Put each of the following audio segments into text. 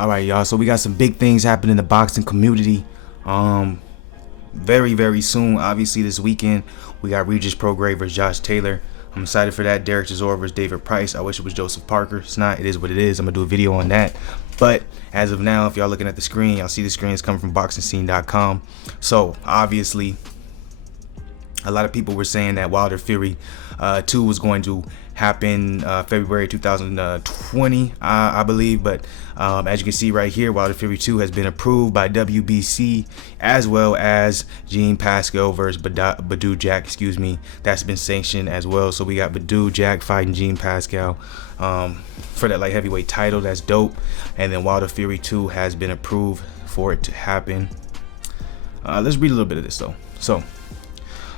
All right, y'all. So we got some big things happening in the boxing community. Very, very soon. Obviously, this weekend we got Regis Prograis versus Josh Taylor. I'm excited for that. Derek Chisora versus David Price. I wish it was Joseph Parker. It's not. It is what it is. I'm gonna do a video on that. But as of now, if y'all looking at the screen, y'all see the screen is coming from BoxingScene.com. So obviously, a lot of people were saying that Wilder Fury 2 was going to happen February 2020, I believe. But as you can see right here, Wilder Fury 2 has been approved by WBC, as well as Pascal versus Badou Jack. That's been sanctioned as well. So we got Badou Jack fighting Pascal for that light heavyweight title. That's dope. And then Wilder Fury 2 has been approved for it to happen. Let's read a little bit of this though. So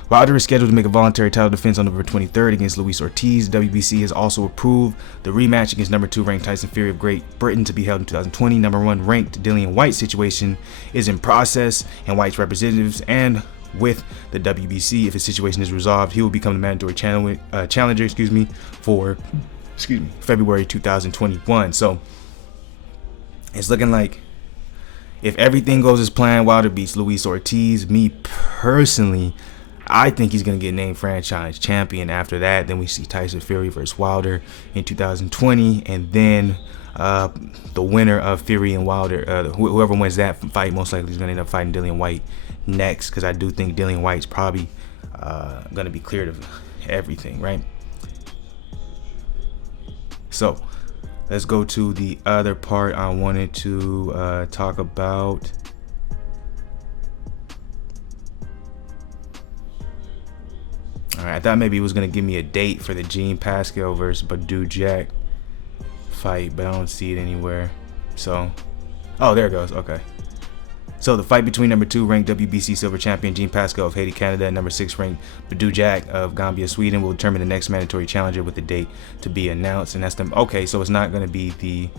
Wilder is scheduled to make a voluntary title defense on November 23rd against Luis Ortiz. WBC has also approved the rematch against number 2 ranked Tyson Fury of Great Britain to be held in 2020. Number 1 ranked Dillian Whyte's situation is in process, and Whyte's representatives and with the WBC, if his situation is resolved, he will become the mandatory challenger, for February 2021. So it's looking like, if everything goes as planned, Wilder beats Luis Ortiz. Me personally, I think he's going to get named franchise champion after that. Then we see Tyson Fury versus Wilder in 2020. And then the winner of Fury and Wilder, whoever wins that fight, most likely is going to end up fighting Dillian Whyte next. Because I do think Dillian Whyte's probably going to be cleared of everything, right? So let's go to the other part I wanted to talk about. Alright, I thought maybe he was going to give me a date for the Pascal versus Badou Jack fight, but I don't see it anywhere. So, oh, there it goes. Okay. So the fight between number 2 ranked WBC silver champion Pascal of Haiti, Canada, and number 6 ranked Badou Jack of Gambia, Sweden will determine the next mandatory challenger with the date to be announced. And that's them. Okay, so it's not going to be the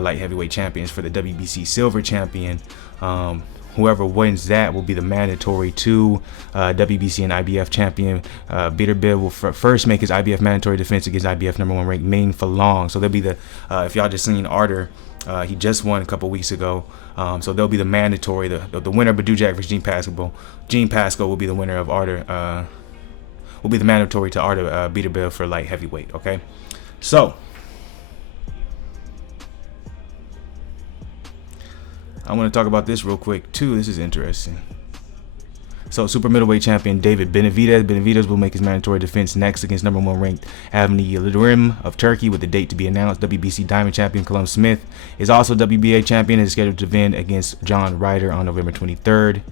light heavyweight champions for the WBC silver champion. Whoever wins that will be the mandatory to WBC and IBF champion. Bill will first make his IBF mandatory defense against IBF number 1 ranked Ming Falong. So they'll be the, if y'all just seen Arter, he just won a couple weeks ago. So they'll be the mandatory, the winner of Badou Jack versus Pascal. Pascal will be the winner of Arter, will be the mandatory to Arter Bill for light heavyweight. Okay, so I want to talk about this real quick too. This is interesting. So super middleweight champion David Benavidez will make his mandatory defense next against number 1 ranked Avni Yildirim of Turkey with the date to be announced. WBC Diamond champion Callum Smith is also WBA champion and is scheduled to defend against John Ryder on November 23rd.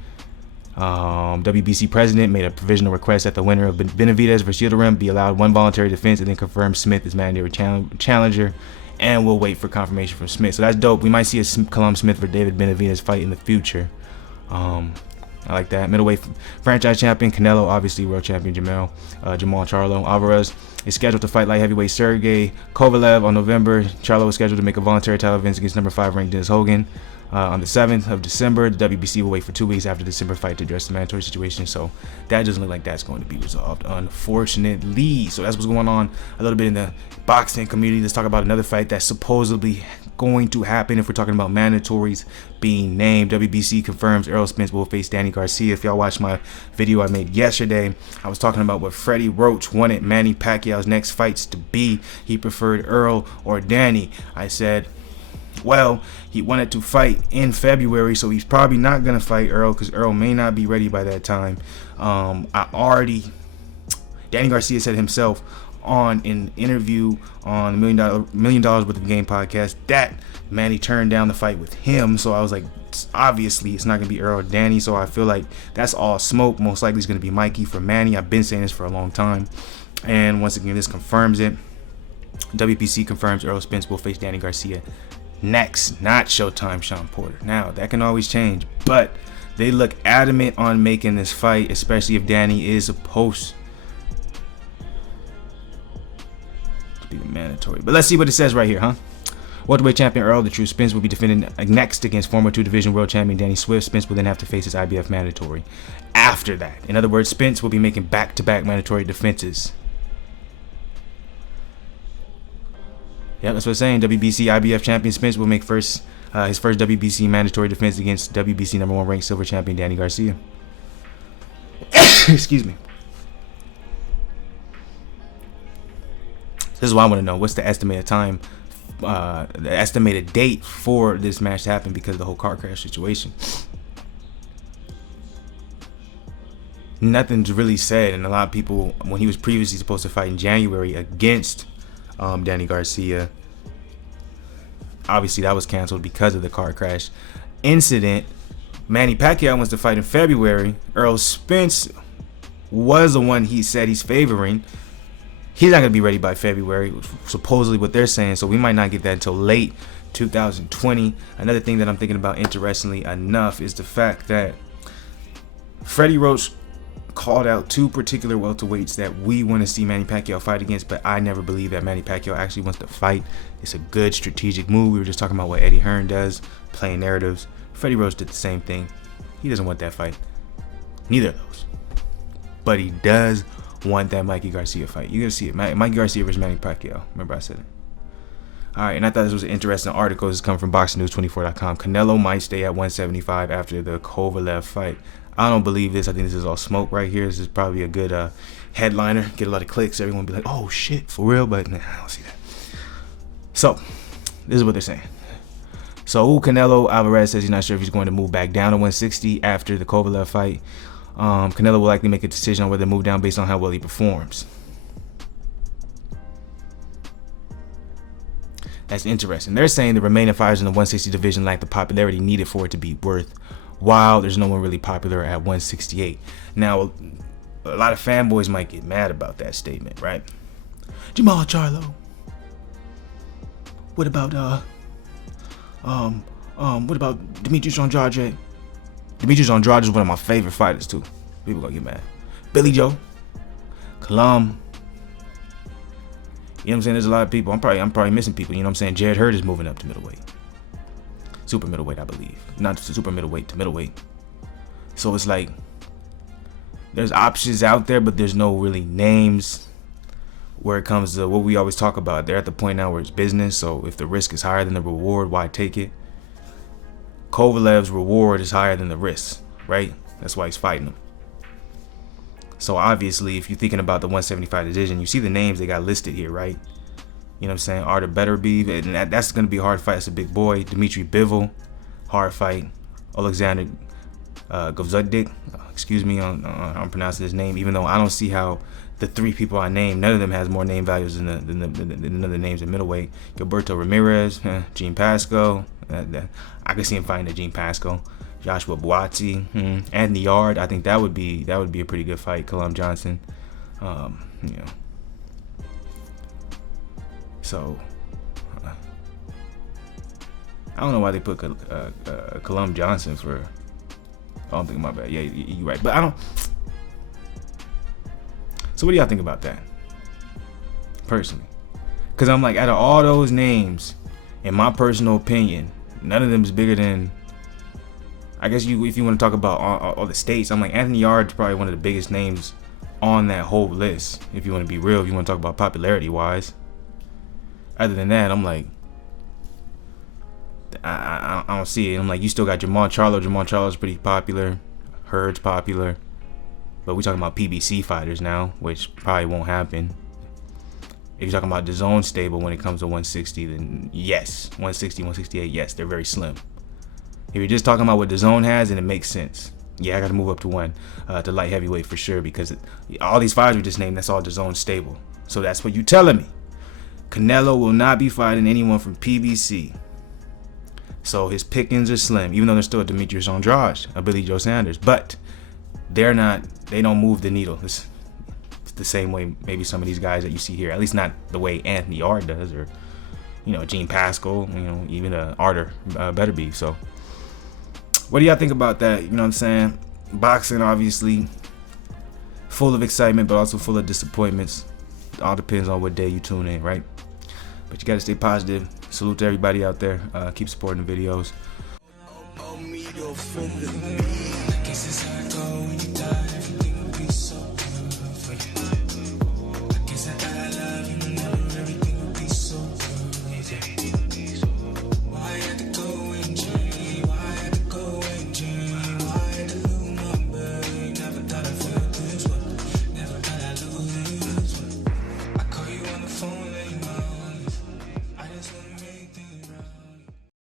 WBC president made a provisional request that the winner of Benavidez versus Yildirim be allowed 1 voluntary defense and then confirm Smith as mandatory challenger. And we'll wait for confirmation from Smith. So that's dope. We might see a Callum Smith for David Benavidez fight in the future. I like that. Middleweight franchise champion Canelo, obviously world champion Jamal Charlo Alvarez is scheduled to fight light heavyweight Sergey Kovalev on November. Charlo is scheduled to make a voluntary title defense against number 5 ranked Dennis Hogan on the 7th of December. The WBC will wait for 2 weeks after the December fight to address the mandatory situation. So that doesn't look like that's going to be resolved, unfortunately. So that's what's going on a little bit in the boxing community. Let's talk about another fight that's supposedly going to happen. If we're talking about mandatories being named, WBC confirms Errol Spence will face Danny Garcia. If y'all watched my video I made yesterday, I was talking about what Freddie Roach wanted Manny Pacquiao's next fights to be. He preferred Errol or Danny. I said, well, he wanted to fight in February, so he's probably not going to fight Errol because Errol may not be ready by that time. Danny Garcia said himself on an interview on the Million Dollars Worth of Game podcast that Manny turned down the fight with him. So I was like, obviously it's not going to be Errol or Danny. So I feel like that's all smoke. Most likely it's going to be Mikey for Manny. I've been saying this for a long time. And once again, this confirms it. WBC confirms Errol Spence will face Danny Garcia next, not Showtime Sean Porter. Now, that can always change, but they look adamant on making this fight, especially if Danny is supposed to be the mandatory. But let's see what it says right here, huh? Welterweight champion Errol, the true Spence, will be defending next against former 2-division world champion Danny Swift. Spence will then have to face his IBF mandatory after that. In other words, Spence will be making back-to-back mandatory defenses. Yeah, that's what I'm saying. WBC IBF champion Spence will make first his first WBC mandatory defense against WBC #1 ranked silver champion Danny Garcia. Excuse me. This is what I want to know. What's the estimated time, the estimated date for this match to happen because of the whole car crash situation? Nothing's really said, and a lot of people, when he was previously supposed to fight in January against Danny Garcia, obviously that was canceled because of the car crash incident. Manny Pacquiao wants to fight in February. Errol Spence was the one he said he's favoring. He's not going to be ready by February, supposedly what they're saying, so we might not get that until late 2020. Another thing that I'm thinking about, interestingly enough, is the fact that Freddie Roach called out 2 particular welterweights that we want to see Manny Pacquiao fight against, but I never believe that Manny Pacquiao actually wants to fight. It's a good strategic move. We were just talking about what Eddie Hearn does, playing narratives. Freddie Roach did the same thing. He doesn't want that fight. Neither of those. But he does want that Mikey Garcia fight. You're going to see it. Mikey Garcia versus Manny Pacquiao. Remember I said it. Alright, and I thought this was an interesting article. This is coming from BoxingNews24.com. Canelo might stay at 175 after the Kovalev fight. I don't believe this. I think this is all smoke right here. This is probably a good headliner. Get a lot of clicks. Everyone will be like, oh shit, for real? But nah, I don't see that. So, this is what they're saying. So, Canelo Alvarez says he's not sure if he's going to move back down to 160 after the Kovalev fight. Canelo will likely make a decision on whether to move down based on how well he performs. That's interesting. They're saying the remaining fighters in the 160 division lack the popularity needed for it to be worthwhile. There's no one really popular at 168. Now, a lot of fanboys might get mad about that statement, right? Jamal Charlo. What about Demetrius Andrade? Demetrius Andrade is one of my favorite fighters too. People gonna get mad. Billy Joe, Colum. You know what I'm saying? There's a lot of people. I'm probably missing people. You know what I'm saying? Jared Hurd is moving up to middleweight, super middleweight, I believe. Not super middleweight to middleweight. So it's like there's options out there, but there's no really names. Where it comes to what we always talk about, they're at the point now where it's business. So if the risk is higher than the reward, why take it? Kovalev's reward is higher than the risk, right? That's why he's fighting him. So obviously, if you're thinking about the 175 division, you see the names they got listed here, right? You know what I'm saying? Artur Beterbiev, and that's going to be a hard fight. It's a big boy. Dmitry Bivol, hard fight. Alexander Govzudik, excuse me on pronouncing his name, even though I don't see how the 3 people I named, none of them has more name values than the other names in middleweight. Gilberto Ramirez, Gene Pascal. I could see him fighting Gene Pascal. Joshua Buatsi, Anthony Yard. I think that would be a pretty good fight. Colum Johnson, you know. So I don't know why they put Colum Johnson for. I don't think my bad. Yeah, you're right. But I don't. So what do y'all think about that? Personally, because I'm like, out of all those names, in my personal opinion, none of them is bigger than. I guess if you want to talk about all the states, I'm like Anthony Yard's probably one of the biggest names on that whole list. If you want to be real, if you want to talk about popularity wise. Other than that, I'm like, I don't see it. I'm like, you still got Jamal Charlo. Jamal Charlo's pretty popular. Hurd's popular. But we're talking about PBC fighters now, which probably won't happen. If you're talking about the zone stable when it comes to 160, then yes. 160, 168, yes, they're very slim. If you're just talking about what the zone has, then it makes sense. Yeah, I got to move up to to light heavyweight for sure, because all these fighters we just named, that's all the zone stable. So that's what you're telling me. Canelo will not be fighting anyone from PBC. So his pickings are slim, even though there's still a Demetrius Andrade, a Billy Joe Sanders. But they don't move the needle. It's the same way maybe some of these guys that you see here, at least not the way Anthony Yard does, or Gene Pascal, even Artur Beterbiev. So what do y'all think about that? You know what I'm saying? Boxing, obviously, full of excitement, but also full of disappointments. It all depends on what day you tune in, right? But you got to stay positive. Salute to everybody out there. Keep supporting the videos.